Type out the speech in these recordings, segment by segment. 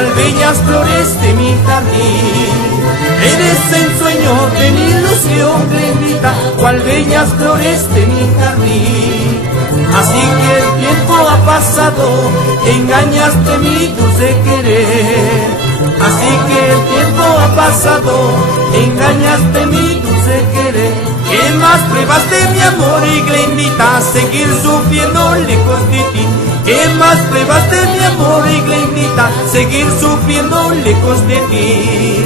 cual bellas flores de mi jardín. Eres el sueño de mi ilusión, Glendita, cual bellas flores de mi jardín. Así que el tiempo ha pasado, engañaste mi dulce querer. Así que el tiempo ha pasado, engañaste mi dulce querer. ¿Qué más pruebas de mi amor y Glendita, seguir sufriendo lejos de ti? ¿Qué más pruebas de mi amor y Glendita, seguir sufriendo lejos de ti?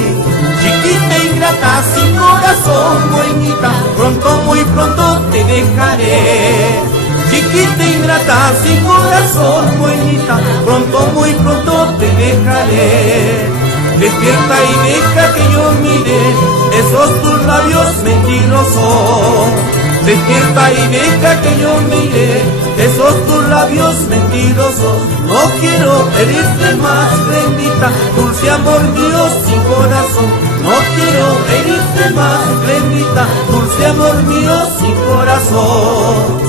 Chiquita ingrata, sin corazón, buenita, pronto, muy pronto te dejaré. Chiquita ingrata, sin corazón, buenita, pronto, muy pronto te dejaré. Despierta y deja que yo mire esos tus labios mentirosos. Despierta y deja que yo mire esos tus labios mentirosos. No quiero herirte más, Glendita, dulce amor mío sin corazón. No quiero herirte más, Glendita, dulce amor mío sin corazón.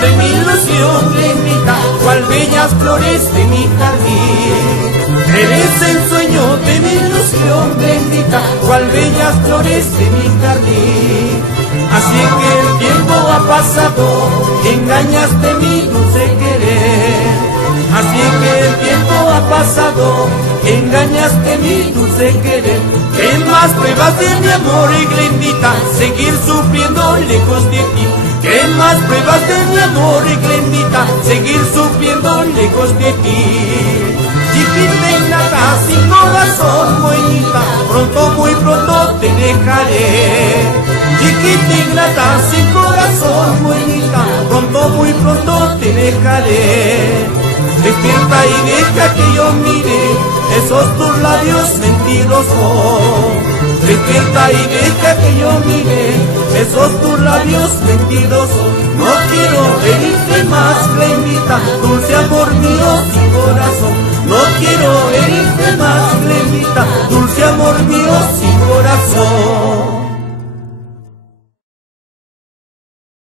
De mi ilusión, Glendita, cual bellas flores de mi jardín. Eres el sueño de mi ilusión, Glendita, cual bellas flores de mi jardín. Así que el tiempo ha pasado, engañaste mi dulce querer. Así que el tiempo ha pasado, engañaste mi dulce querer. ¿Qué más pruebas de mi amor y Glendita, seguir sufriendo lejos de ti? ¿Qué más pruebas de mi amor y Glendita, seguir sufriendo lejos de ti? Chiquita ingrata, sin corazón, buenita, pronto, muy pronto te dejaré. Chiquita ingrata, sin corazón, buenita, pronto, muy pronto te dejaré. Despierta y deja que yo mire esos tus labios mentirosos. Despierta y deja que yo mire esos tus labios mentirosos. No quiero herirte más, Glendita, dulce amor mío sin corazón. No quiero herirte más,